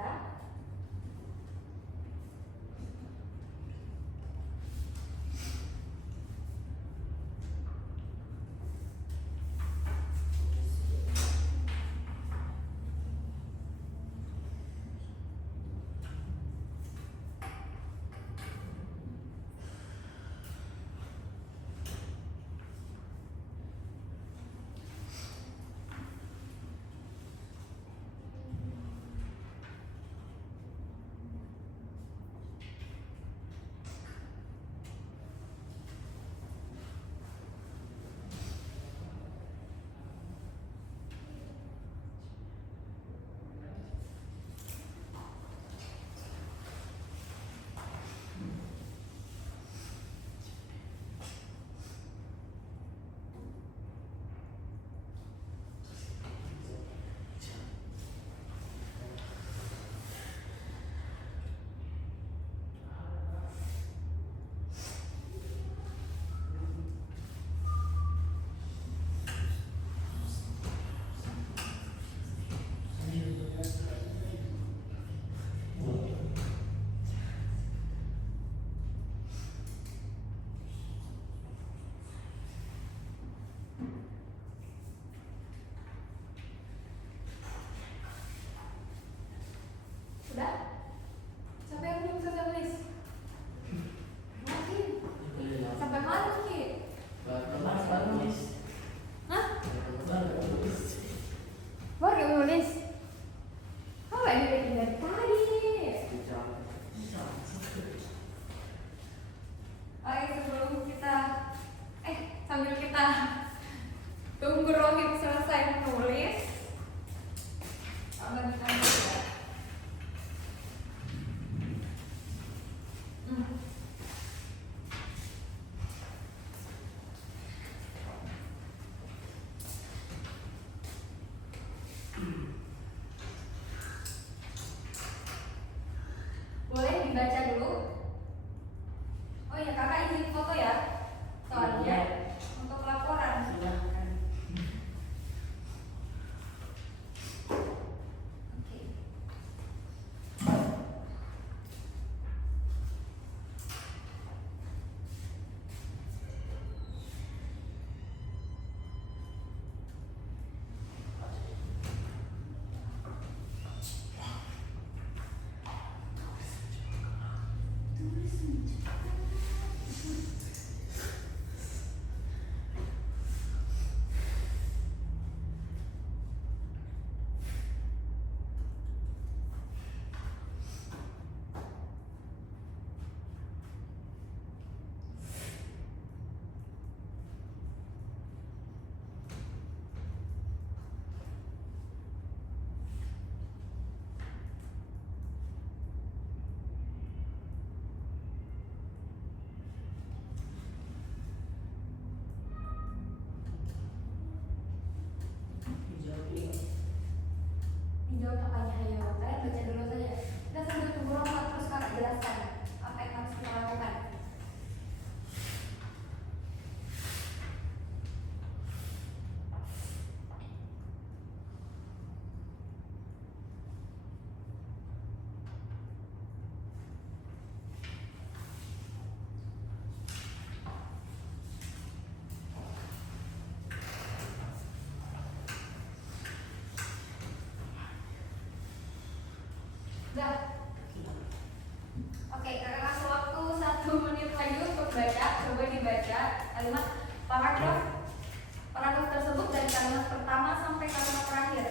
Sudah? Sudah? Sampai aku belum selesai nulis. Makin. Sampai mana Ki? Baru nulis. Hah? Baru nulis. Baru nulis? Kau gak nulis dari tadi? Oke, sebelum kita sambil kita tunggu Rohit selesai menulis, Abang kita ya. Boleh dibaca dulu. Oh iya, kakak izin foto ya, soalnya untuk laporan. Silahkan. Oke. Dijawab apanya? Ayo, kalian baca dulu saja. Kita sambil tunggu Rohmat terus kakak jelaskan apa yang harus kita lakukan. Udah. Oke, kakak kasih waktu 1 menit lagi untuk baca. Coba dibaca kalimat paragraf tersebut dari kalimat pertama sampai kalimat terakhir.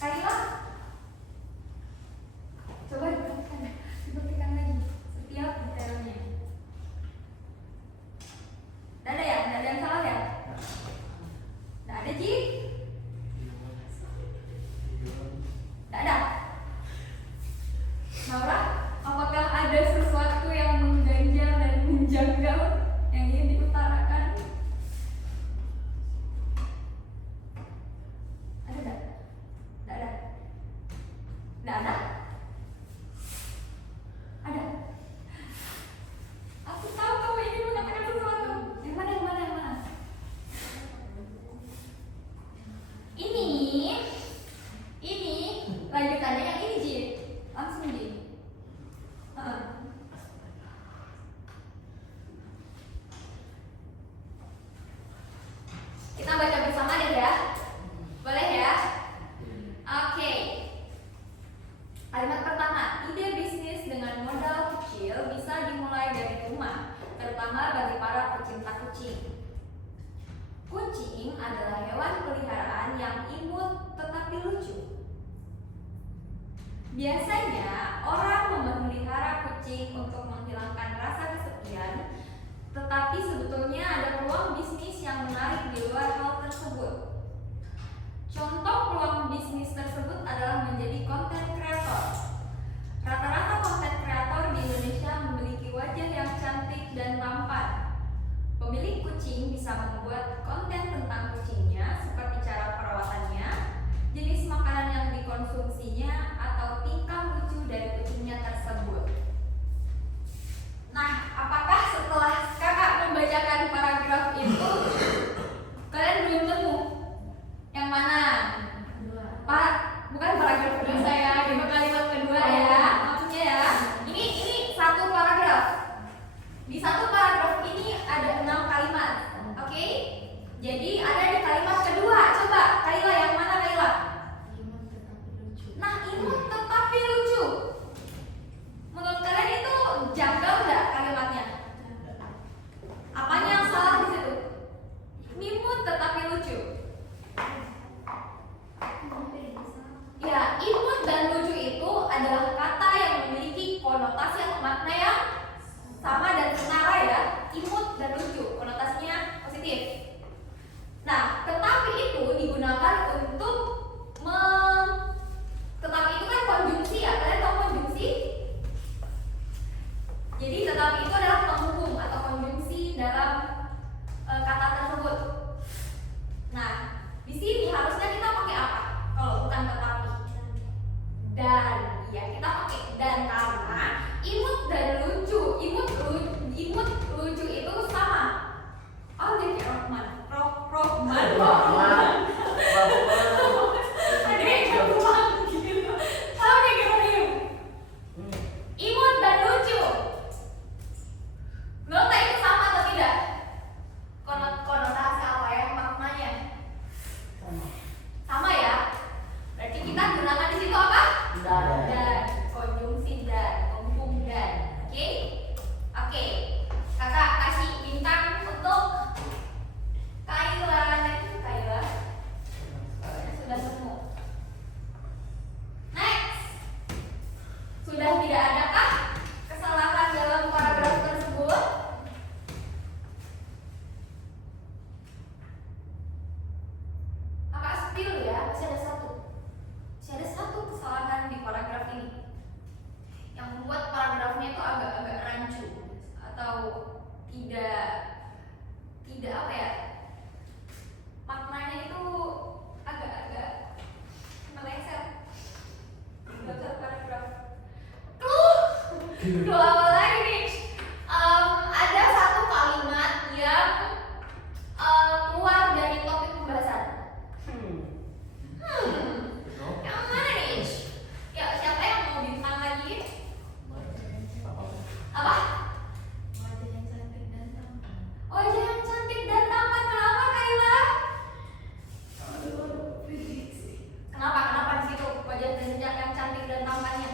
Kaila, coba dibuktikan lagi setiap detailnya. Nggak ada ya? Nggak ada yang salah ya? Nggak ada, Ji? Nggak ada? Naura, apakah ada sesuatu yang mengganjal dan menjanggal yang ingin diutarakan? Ada nggak? Nggak ada? Nggak ada? Ada? Aku tahu kamu ingin mengatakan sesuatu. Yang mana, yang mana, yang mana? Ini lanjutannya yang ini, Ji. Langsung, Ji. Heeh. Kita baca bersama deh ya. Boleh ya? Oke. Kalimat pertama, ide bisnis dengan modal kecil bisa dimulai dari rumah, terutama bagi para pecinta kucing. Kucing adalah hewan peliharaan yang imut tetapi lucu. Biasanya orang memelihara kucing untuk menghilangkan rasa kesepian, tetapi sebetulnya ada peluang bisnis yang menarik di luar hal tersebut. Contoh peluang bisnis tersebut adalah menjadi content creator. Rata-rata content creator di Indonesia memiliki wajah yang cantik dan tampan. Pemilik kucing bisa membuat konten tentang kucingnya seperti cara perawatannya, jenis makanan yang dikonsumsinya, atau tingkah lucu dari kucingnya tersebut. Nah, apakah setelah kakak membacakan paragraf itu kalian belum nemu yang mana? Pak, bukan paragraf kedua saya, itu kalimat kedua ya. Maksudnya ya, ini satu paragraf. Di satu paragraf ini ada 6 kalimat. Oke? Jadi ada di kalimat kedua. Coba, Kaila yang mana, Kaila? Nah, imut tetapi lucu. Menurut kalian itu janggal nggak kalimatnya? Apanya yang salah di situ? Imut tetapi lucu. Ya, imut dan lucu itu adalah kata yang memiliki konotasi atau makna yang sama dan senara ya. Imut dan lucu, konotasinya positif. Nah, tetapi itu digunakan untuk tetapi itu kan konjungsi ya. Kalian tahu konjungsi? Jadi tetapi itu adalah penghubung atau konjungsi dalam kata tersebut. Nah, di sini harusnya kita pakai apa? Kalau bukan tetapi. Dan, ya kita pakai dan karena imut dan lucu, imut lucu itu sama. Oh, jadi Rohman. Imut dan lucu. Menurut itu sama atau tidak? Konotasi apa ya maknanya? Sama ya. Berarti kita gunakan di situ apa? Dan konjungsi dan, penghubung dan. Oke. Kakak kasih bintang untuk Kaila. Sudah nemu. Next. Sudah tidak adakah kesalahan dalam paragraf tersebut? Kakak spill ya, masih ada satu. Masih ada satu kesalahan di paragraf ini yang membuat paragrafnya itu agak-agak rancu atau tidak apa ya, maknanya itu agak-agak meleset dalam paragraf. Clue awal lagi nih. Ada satu kalimat yang keluar dari topik pembahasan. Yang mana nih? Ya, siapa yang mau bintang lagi? Apa? Wajah yang cantik dan tampan. Wajah yang cantik dan tampan. Kenapa, Kaila? Kenapa di situ wajah yang cantik dan tampannya?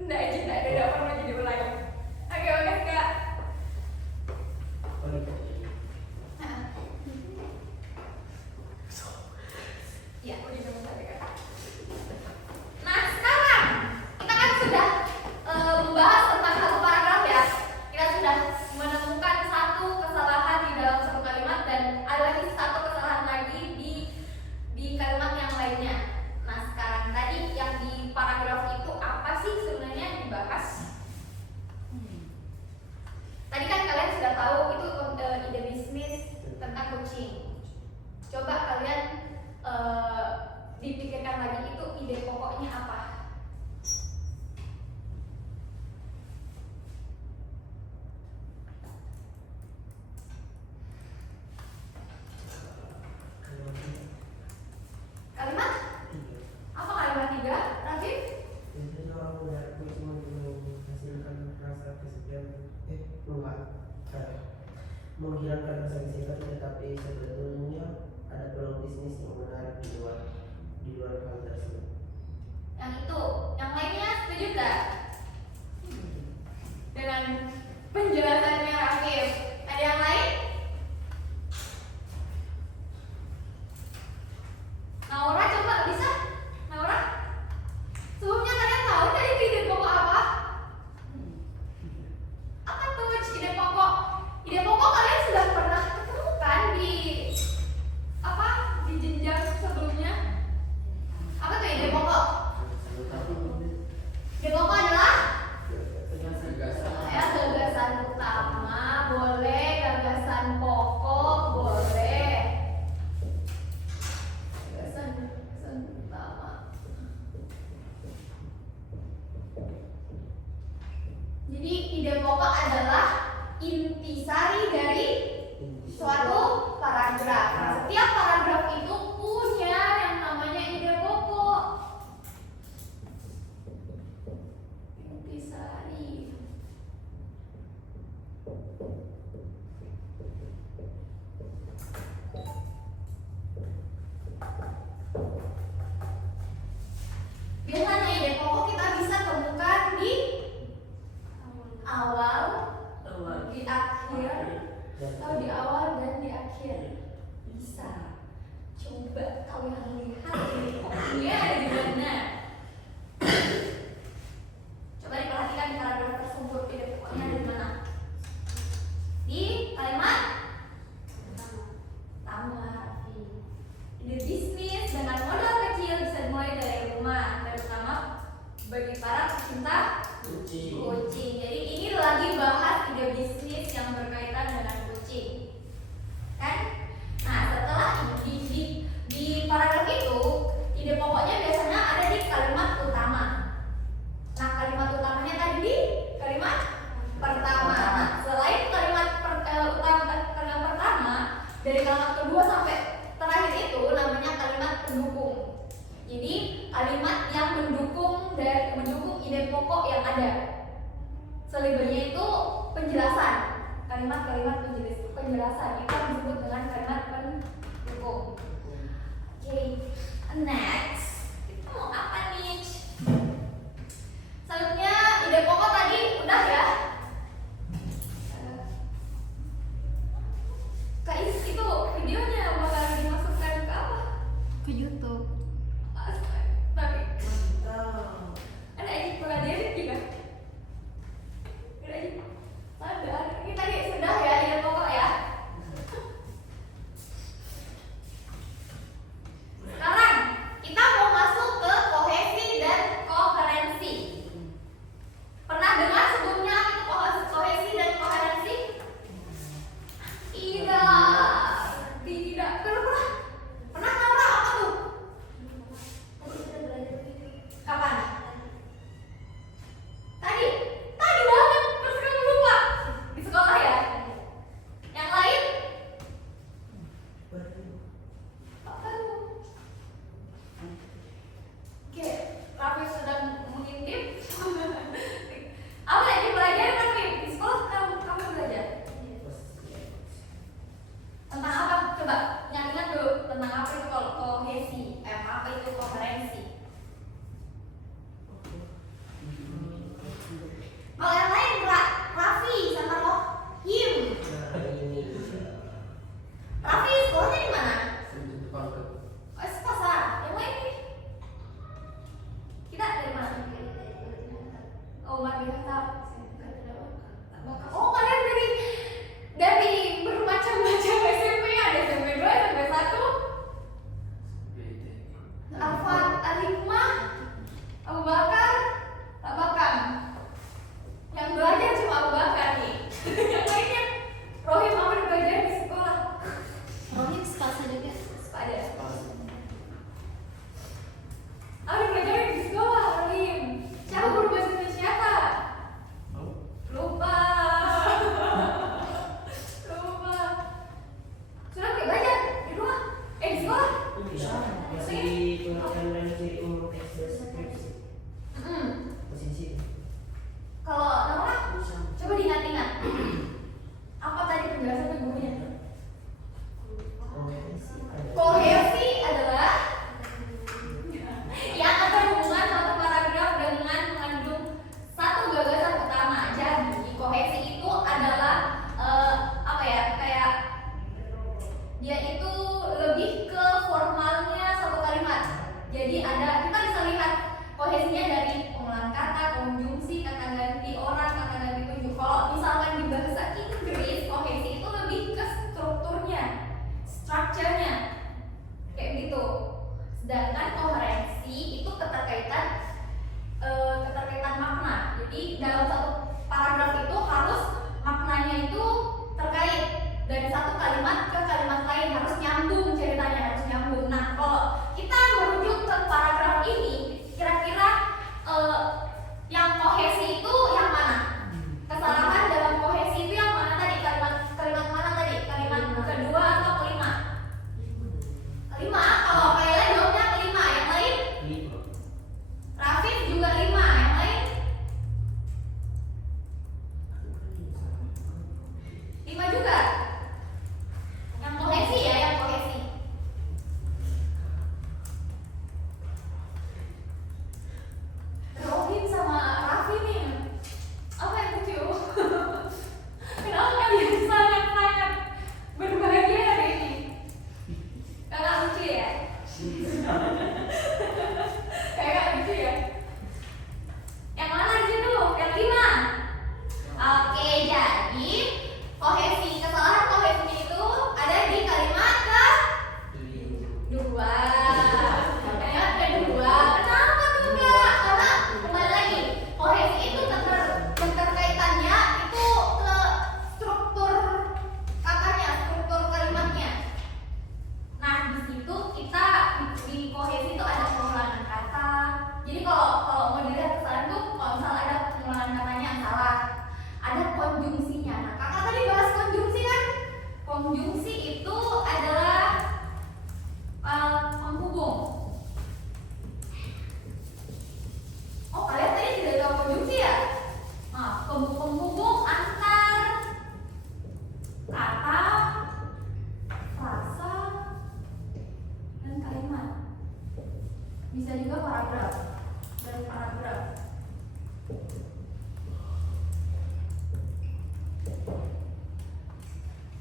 Enggak aja, enggak pernah jadi ulangi. Oke Kak. Ya, udah sama saya Kak. Nah sekarang kita kan sudah membahas tentang satu paragraf ya. Kita sudah menemukan satu kesalahan di dalam satu kalimat dan ada lagi satu kesalahan lagi di kalimat yang lainnya. Nah sekarang tadi yang di paragraf itu apa sih sebenarnya yang dibahas? Tadi kan kalian sudah tahu itu ide bisnis tentang coaching. Coba kalian dipikirkan lagi itu ide pokoknya apa? Kalimat? Apa kalimat 3? Rafif? Biasanya orang melihat kucing menghasilkan rasa kesepian, menghilangkan rasa kesepian, tetapi sebetulnya ada peluang bisnis yang menarik di luar hal tersebut. Yang itu, yang lainnya setuju gak? Dengan penjelasannya Rafif. Ada yang lain? Naura coba bisa? Naura? Sebelumnya kalian tahu tadi ide pokok apa? Apa tuh ide pokok? Ide pokok kalian sudah pernah ketemu kan di jenjang sebelumnya? Apa tuh ide pokok? Ide pokok adalah ya gagasan utama boleh, gagasan pokok boleh. Gagasan utama. Jadi ide pokok adalah intisari dari suatu paragraf. Nah, setiap paragraf itu punya yang namanya ide pokok. Intisari. Biasanya ide pokok kita bisa temukan di awal, di akhir, atau di awal dan di akhir. Bisa. Coba kalian lihat ide pokoknya ada di mana. Coba diperhatikan di paragraf tersebut ide pokoknya ada di mana. Di kalimat pertama. Ide bisnis dengan modal kecil bisa dimulai dari rumah, terutama bagi para pecinta kucing. Jadi ini lagi bahas ide bisnis yang berkaitan dengan kucing, kan? Nah setelah di paragraf itu ide pokoknya biasanya ada di kalimat utama. Nah kalimat utamanya tadi di kalimat pertama. Nah selain kalimat kalimat pertama dari kalimat kedua sampai terakhir itu namanya kalimat pendukung. Jadi kalimat yang mendukung ide pokok yang ada. Selebihnya itu penjelasan. Kalimat-kalimat penjelasan itu disebut dengan kalimat pendukung. Oke, next kita mau apa nih? Selanjutnya ide pokok tadi udah ya. Kak Is, itu videonya bakal dimasukkan ke apa? Ke YouTube. Tapi ada edit edit juga. Ada edit. Ada. Ini tadi sudah ya ide pokok ya. Sekarang kita Abu Bakar, Tabakan. Yang belajar cuma Abu Bakar nih. Yang lainnya Rohim apa yang belajar di sekolah? Rohim sepasa juga. Sepada. Apa yang belajar di sekolah Rohim? Siapa guru bahasa Indonesia Kak? Lupa. Lupa. Sudah nggak belajar di rumah? Di sekolah? Masih pengertian dan ciri umum teks deskripsi. Masih di sini. Kalau Nora, coba diingat-ingat. Apa tadi penjelasan gurunya? Kohesi adalah yang berhubungan satu paragraf dengan mengandung satu gagasan utama. Jadi kohesi itu adalah apa ya, kayak dia itu lebih ke formalnya satu kalimat. Jadi kita bisa lihat kohesinya dari pengolahan kata, konjungsi, kata ganti orang, kata ganti kunjung. Kalau misalkan di bahasa Inggris, kohesi itu lebih ke strukturnya, structure-nya, kayak gitu. Sedangkan koherensi itu keterkaitan makna. Jadi dalam satu paragraf itu harus maknanya itu terkait dari satu kalimat ke kalimat lain, harus nyambung ceritanya, harus nyambung. Nah, kalau kita merujuk ke paragraf ini, kira-kira yang kohesi itu yang mana? Kesalahan dalam kohesi itu yang mana tadi? Kalimat mana tadi? Kalimat kedua atau kelima? Kelima. Kalau kalian jawabnya kelima, yang lain? Rafif juga lima, yang lain? Lima juga. Yang kohesi ya, yang kohesi. Rohim sama Raffi nih, apa yang lucu? Kenapa kalian sangat-sangat berbahagia hari ini? Kakak lucu ya? Kakak lucu ya? Yang mana di situ? Yang lima? Oke, jadi kesalahan kohesinya itu ada di kalimat kedua. Kalimat kedua. Kenapa tuh Kak? Karena kembali lagi, kohesi itu keterkaitannya itu ke struktur katanya, struktur kalimatnya. Nah, di situ kita di kohesi itu ada pengulangan kata. Jadi kalau mau dilihat kesalahan tuh, kalau misalnya ada pengulangan katanya yang salah, ada konjungsinya. Nah, kakak tadi bahas konjungsi kan? Konjungsi itu adalah penghubung. Oh, kalian tadi tidak tahu konjungsi ya? Nah, penghubung antar kata, frasa, dan kalimat. Bisa juga paragraf dan paragraf.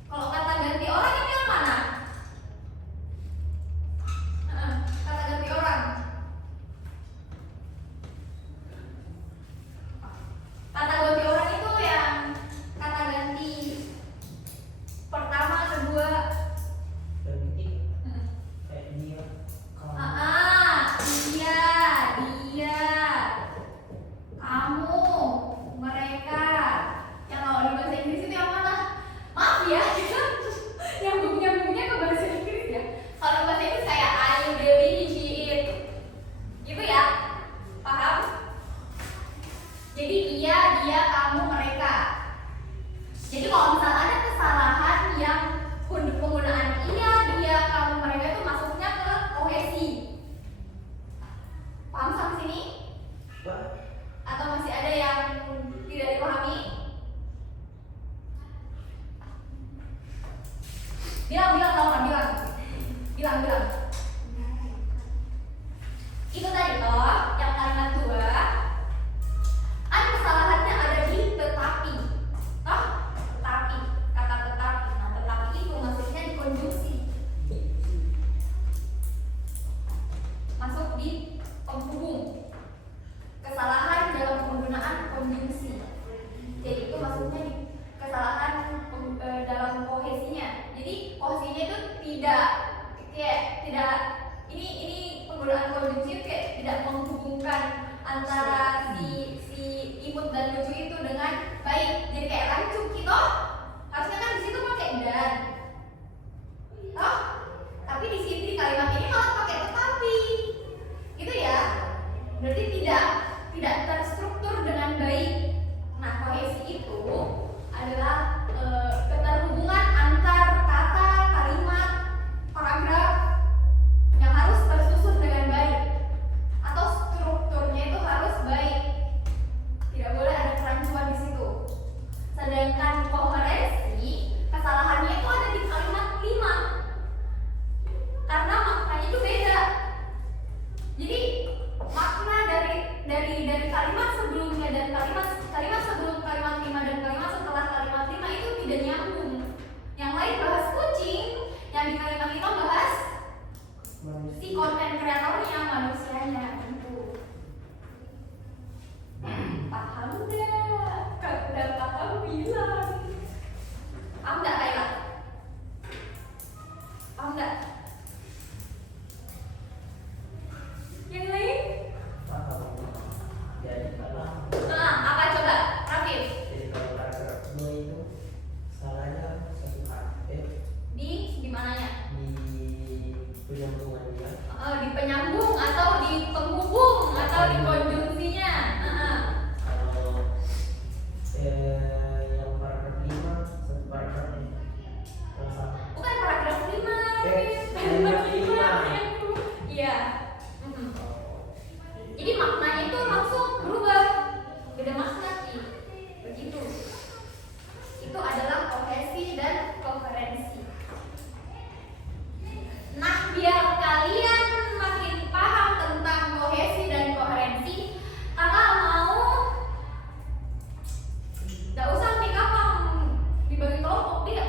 Kalau kata ganti orang ini yang mana? Kata ganti orang. Kata ganti orang itu yang kata ganti pertama, kedua. Dan ketiga. Kayak dia. Dia, kamu, mereka. Yang kalau di bahasa Inggris itu yang mana? Maaf ya, kita nyambungnya ke bahasa Inggris ya. Kalau bahasa Inggris kayak I, they, he, she, it, gitu ya. Paham? Jadi dia, kamu, mereka. Jadi kalau misalnya ada kesalahan yang penggunaan dia, kamu, mereka itu masuknya ke kohesi. Paham sampai sini? Atau masih ada yang tidak dipahami? Bilang itu tadi toh yang kalimat dua ada kesalahannya, ada di tetapi toh, tetapi, kata tetapi. Nah, tetapi itu maksudnya di konjungsi, masuk di penghubung. Kesalahan dalam penggunaan konjungsi, jadi itu maksudnya di kesalahan dalam kohesinya. Jadi kohesinya itu tidak ini penggunaan konjungsi kayak tidak menghubungkan antara si imut dan lucu itu dengan baik. Jadi kayak lanjut gitu. Harusnya kan di situ pakai dan. Toh? Tapi di sini di kalimat ini malah pakai tetapi. Gitu ya. Berarti tidak terstruktur dengan baik. Nah, kohesi itu adalah keterhubungan antar kata, kalimat, paragraf yang harus tersusun dengan baik, atau strukturnya itu harus baik. Tidak boleh ada kerancuan di situ. Sedangkan koherensi, kesalahannya itu ada di kalimat 5. Karena maknanya itu beda. Jadi makna dari kalimat sebelumnya dan kalimat sebelum kalimat 5 dan kalimat setelah kalimat 5 itu tidak nyambung. Yang lain bahas kucing, yang di kalimat 5 bahas si konten kreatornya, manusianya itu. Paham nggak? Kalau udah paham bilang. Paham nggak Kayla? Paham nggak? Yang lain? Paham. Jadi kalau Nah, apa coba? Rafif? jadi kalau paragraf 2 itu salahnya satu Di mananya? di penyambungannya. Di penyambung atau di penghubung atau di konjungsinya. Kalau yang paragraf 5 satu paragraf yang sama. Bukan paragraf 5, Rafif. Paragraf 5. Iya. Jadi maknanya itu langsung berubah. Beda makna sih. Begitu. Itu adalah kohesi dan koherensi. Nah, biar kalian makin paham tentang kohesi dan koherensi, kakak mau gak usah nih kapan dibagi kelompok dia.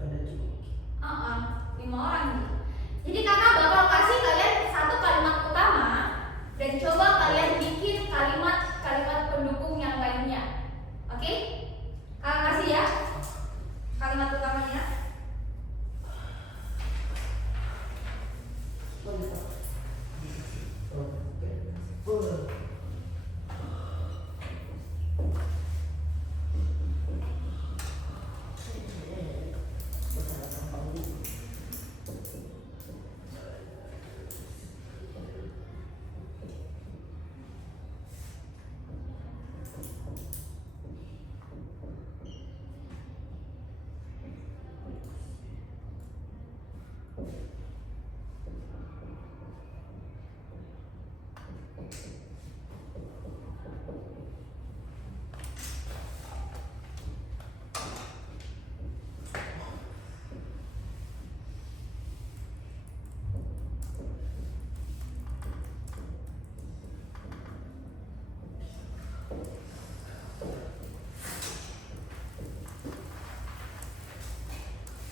Ada cukup. 5 orang nih. Jadi kakak bakal kasih kalian satu kalimat utama dan coba kalian bikin kalimat-kalimat pendukung yang lainnya. Oke? Kakak kasih ya kalimat utamanya.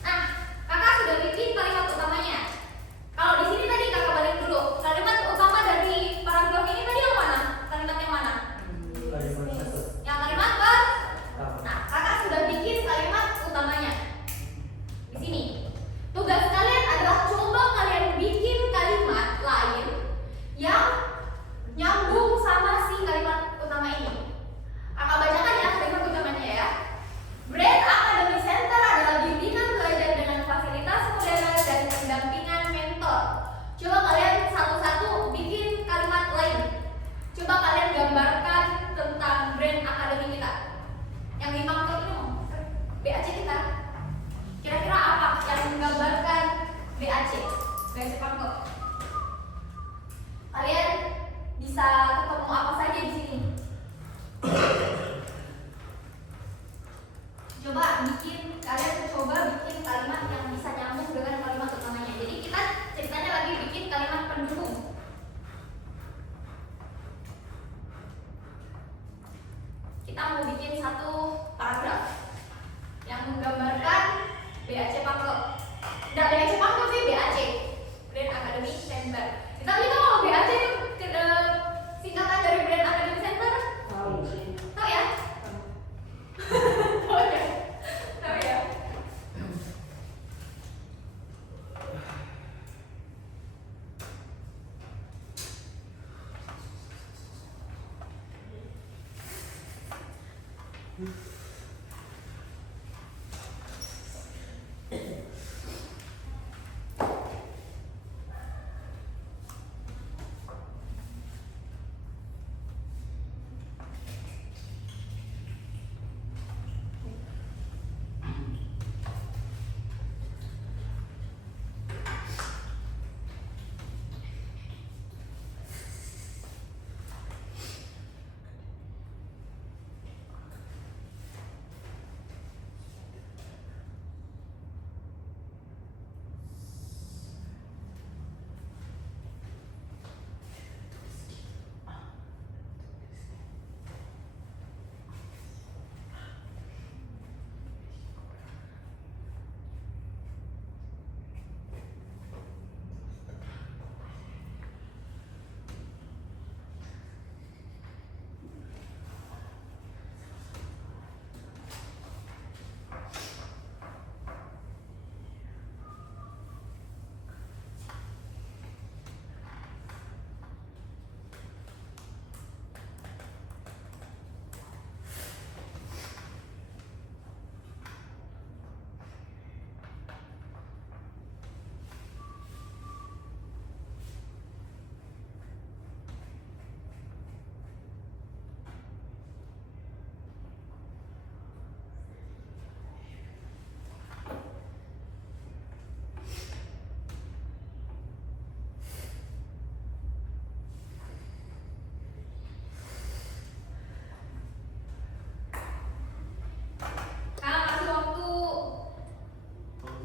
Nah, kakak sudah bikin kalimat utamanya. Kalau di sini tadi kakak balik dulu. Kalimat utama dari paragraf ini Hmm.